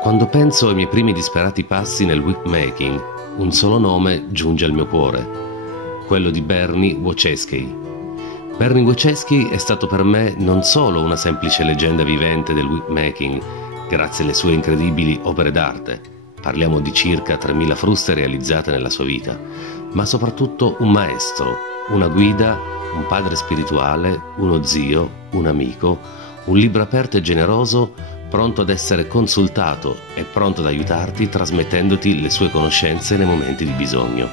Quando penso ai miei primi disperati passi nel whipmaking, un solo nome giunge al mio cuore, quello di Bernie Wojcicki. Bernie Wojcicki è stato per me non solo una semplice leggenda vivente del whipmaking, grazie alle sue incredibili opere d'arte, parliamo di circa 3.000 fruste realizzate nella sua vita, ma soprattutto un maestro, una guida, un padre spirituale, uno zio, un amico, un libro aperto e generoso, pronto ad essere consultato e pronto ad aiutarti trasmettendoti le sue conoscenze nei momenti di bisogno.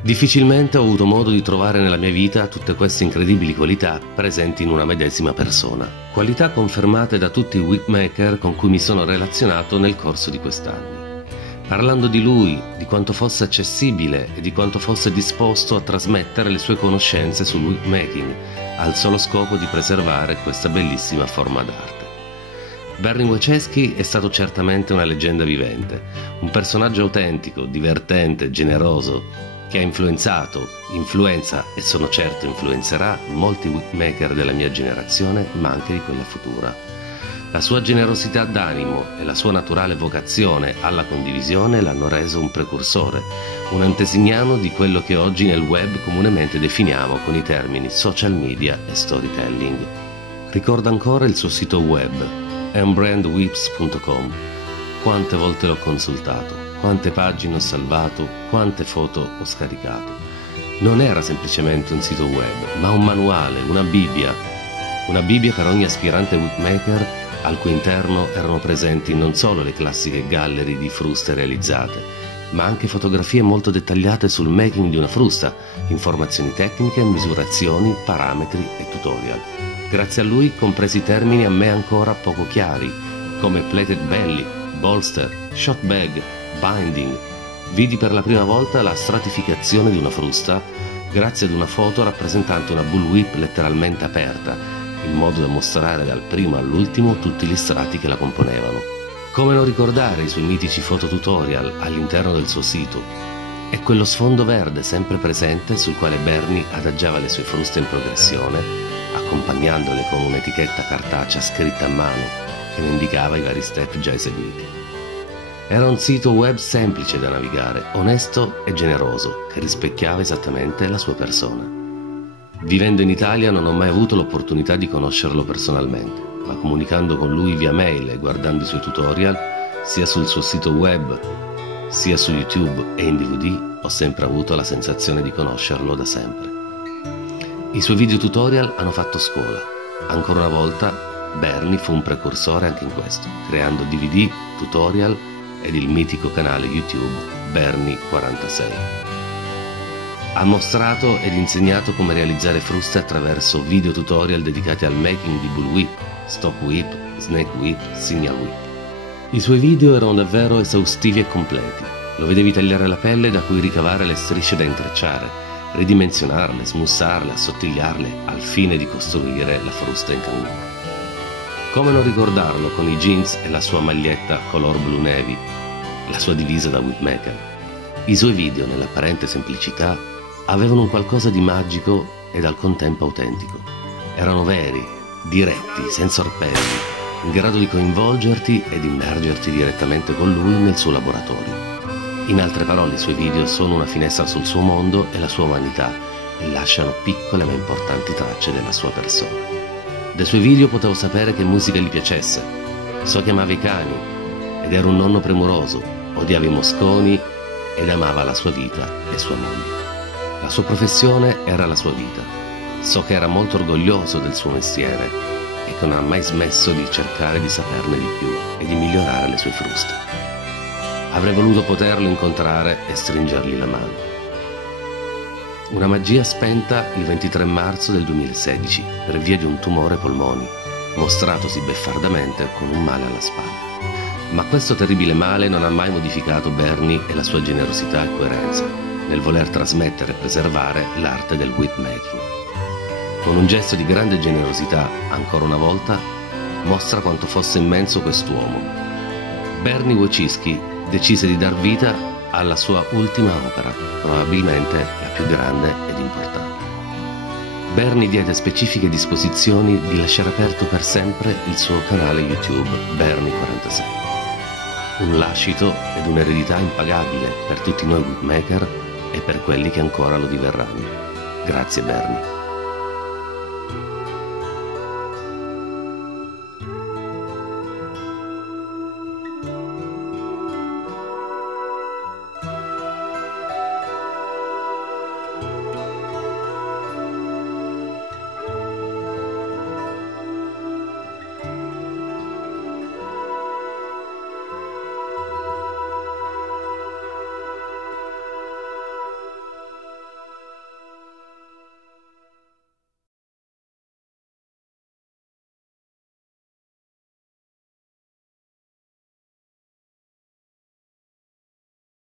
Difficilmente ho avuto modo di trovare nella mia vita tutte queste incredibili qualità presenti in una medesima persona, qualità confermate da tutti i whipmaker con cui mi sono relazionato nel corso di quest'anni. Parlando di lui, di quanto fosse accessibile e di quanto fosse disposto a trasmettere le sue conoscenze sul whipmaking, al solo scopo di preservare questa bellissima forma d'arte. Bernie Wojcicki è stato certamente una leggenda vivente, un personaggio autentico, divertente, generoso, che ha influenzato, influenza e sono certo influenzerà molti whipmaker della mia generazione, ma anche di quella futura. La sua generosità d'animo e la sua naturale vocazione alla condivisione l'hanno reso un precursore, un antesignano di quello che oggi nel web comunemente definiamo con i termini social media e storytelling. Ricordo ancora il suo sito web, mbrandwhips.com. Quante volte l'ho consultato, quante pagine ho salvato, quante foto ho scaricato. Non era semplicemente un sito web, ma un manuale, una Bibbia per ogni aspirante whipmaker, al cui interno erano presenti non solo le classiche gallery di fruste realizzate, ma anche fotografie molto dettagliate sul making di una frusta, informazioni tecniche, misurazioni, parametri e tutorial. Grazie a lui compresi termini a me ancora poco chiari, come plated belly, bolster, shot bag, binding. Vidi per la prima volta la stratificazione di una frusta grazie ad una foto rappresentante una bullwhip letteralmente aperta, in modo da mostrare dal primo all'ultimo tutti gli strati che la componevano. Come non ricordare i suoi mitici fototutorial all'interno del suo sito e quello sfondo verde sempre presente sul quale Bernie adagiava le sue fruste in progressione, accompagnandole con un'etichetta cartacea scritta a mano che ne indicava i vari step già eseguiti. Era un sito web semplice da navigare, onesto e generoso, che rispecchiava esattamente la sua persona. Vivendo in Italia non ho mai avuto l'opportunità di conoscerlo personalmente, ma comunicando con lui via mail e guardando i suoi tutorial, sia sul suo sito web, sia su YouTube e in DVD, ho sempre avuto la sensazione di conoscerlo da sempre. I suoi video tutorial hanno fatto scuola. Ancora una volta, Bernie fu un precursore anche in questo, creando DVD, tutorial ed il mitico canale YouTube Bernie46. Ha mostrato ed insegnato come realizzare fruste attraverso video tutorial dedicati al making di bullwhip, stock whip, snake whip, signal whip. I suoi video erano davvero esaustivi e completi. Lo vedevi tagliare la pelle da cui ricavare le strisce da intrecciare, ridimensionarle, smussarle, assottigliarle, al fine di costruire la frusta in canguro. Come non ricordarlo con i jeans e la sua maglietta color blu navy, la sua divisa da whipmaker. I suoi video, nell'apparente semplicità, avevano un qualcosa di magico ed al contempo autentico. Erano veri, diretti, senza orpelli, in grado di coinvolgerti ed immergerti direttamente con lui nel suo laboratorio. In altre parole, i suoi video sono una finestra sul suo mondo e la sua umanità e lasciano piccole ma importanti tracce della sua persona. Dai suoi video potevo sapere che musica gli piacesse. So che amava i cani ed era un nonno premuroso, odiava i mosconi ed amava la sua vita e sua moglie. La sua professione era la sua vita. So che era molto orgoglioso del suo mestiere e che non ha mai smesso di cercare di saperne di più e di migliorare le sue fruste. Avrei voluto poterlo incontrare e stringergli la mano. Una magia spenta il 23 marzo del 2016 per via di un tumore ai polmoni, mostratosi beffardamente con un male alla spalla. Ma questo terribile male non ha mai modificato Bernie e la sua generosità e coerenza nel voler trasmettere e preservare l'arte del whipmaking. Con un gesto di grande generosità, ancora una volta, mostra quanto fosse immenso quest'uomo. Bernie Wojcicki decise di dar vita alla sua ultima opera, probabilmente la più grande ed importante. Bernie diede specifiche disposizioni di lasciare aperto per sempre il suo canale YouTube Bernie46. Un lascito ed un'eredità impagabile per tutti noi bookmaker e per quelli che ancora lo diverranno. Grazie Bernie.